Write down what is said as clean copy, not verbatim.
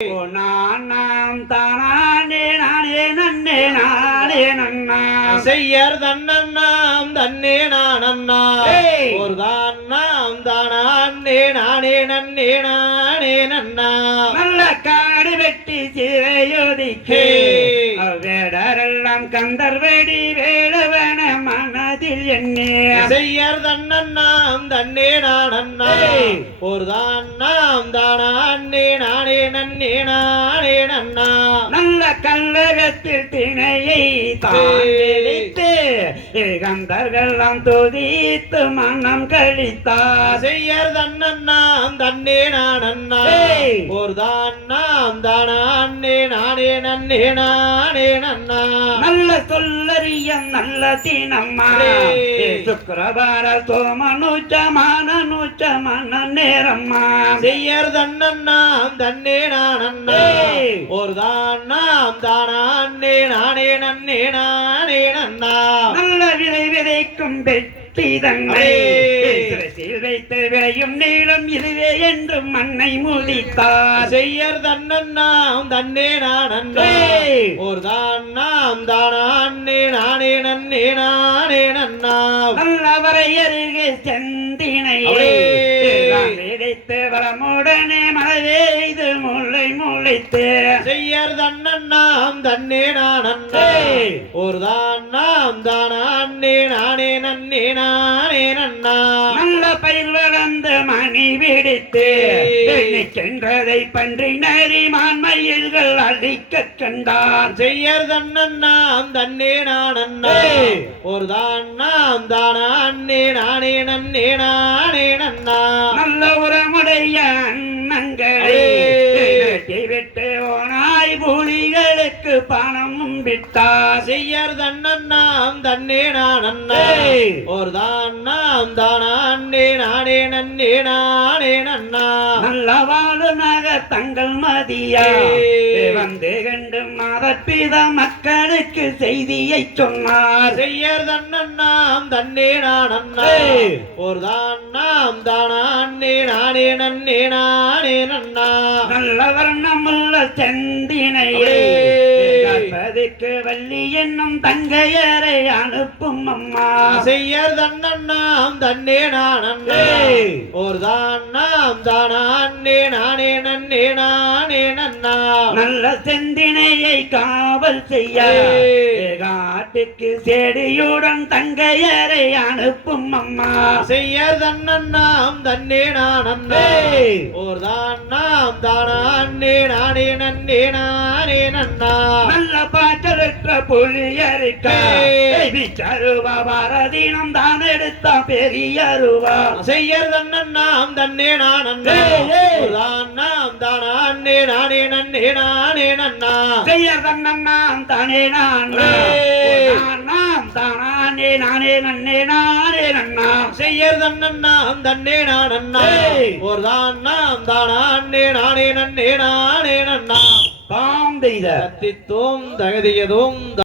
நாம் தானே நானே நன்னே நானே நன்னா செய்யர் தன்னண்ணாம் தன்னே நானண்ணா ஒரு தான் நாம் தானே நானே நன்னே நானே நன்னா நல்ல காடு வெட்டி சிறையொதிக்கே வேடரெல்லாம் கந்தர் வெடி வேடவன மனதில் எண்ணே செய்யர் தன்னண்ணாம் தன்னே நானண்ணா ஒரு தான் நாம் தானே நானே நன்னே நானே நன்னா நல்ல கல்லகத்தில் திணையை தாழ்த்து கந்தர்கள்லாம் துதித்து மனம் கழித்தார் செய்யர் தன்னண்ணாம் தன்னே நானண்ணா ஒரு தான் நாம் தானே நானே நன்னே நானே நன்னா நல்ல சொல்லறிய நல்ல தினம்மா சுக்கரபார சோமனுச்சமான நேரம்மா செய்யர் தன்னண்ணாம் தன்னே நானண்ணா ஒரு தான் நாம் தானே நானே நன்னே நானே நன்னா நல்ல விதை விதைக்கும் வெற்றி தன்னை வைத்து விளையும் நீளம் இதுவே என்று மண்ணை முடித்தார் செய்யர் தன்னண்ணாம் தன்னே நானண்ணா ஒரு தான் நாம் தானே நானே நன்னே நானே நன்னா நல்லவரை அருகே செந்தினை விதைத்து வரமுடனே மழை இது முளை முளைத்து செய்யர் தன்னண்ணாம் தன்னே நானண்ணா ஒரு தான் நாம் தானே நானே நன்னே நானே நன்னா நல்ல பயிர் வளர்ந்து மணி பிடித்து சென்றதை பன்றி நரி மான்மயில்கள் அழிக்க கண்டார் செய்யர் தன்னண்ணாம் தன்னே நானண்ணா ஒரு தான் நாம் தானே நானே நன்னே நானே நன்னா நல்ல உரமுடைய அண்ணங்களை விட்டு ஓனாய் புலிகளுக்கு பணமும் விட்டார் செய்யர் தன்னண்ணாம் தன்னே நானண்ணா ஒரு தான் நாம் தானே நானே நன்னே நானே நன்னா நல்ல வாழு நகர் தங்கள் மதியா வந்து கண்டு மதப்பித மக்களுக்கு செய்தியை சொன்னார் செய்யர் தன்னண்ணாம் தன்னே நானண்ணா ஒரு தான் நாம் தானே நானே நன்னே நானே நன்னா நல்ல வர்ணமுள்ள செந்தினையே கற்பதிக்கு வள்ளி என்னும் தங்கையரை அனுப்பும் அம்மா செய்யர் தன்னண்ணாம் தன்னே நானண்ணா ஒரு தான் நாம் தானே நானே நன்னே நானே நன்னா நல்ல செந்தினையை காவல் செய்ய காட்டுக்கு செடியுடன் தங்கையரை அனுப்பும் அம்மா செய்யர் தன்னண்ணாம் தன்னே நானண்ணா ஒரு தான் நாம் தானே நானே நன்னே நானே நன்னா நல்ல பாச்சலற்ற புலியருக்கா பாரதீனம் தான் எடுத்த பெரியருவா செய்யர் தன்னண்ணாம் தன்னே நானண்ணா நாம் தானே நானே நன்னே நானே நன்னா செய்யர் தன்னண்ணாம் தானே நாம் தானே நானே நன்னே நானே நன்னா செய்யர் தன்னண்ணாம் தன்னே நானண்ணா ஒரு தான் நாம் தானே நானே நன்னே நானே நன்னா தாம் தெய்த தத்தித்தோம் தகதியதும்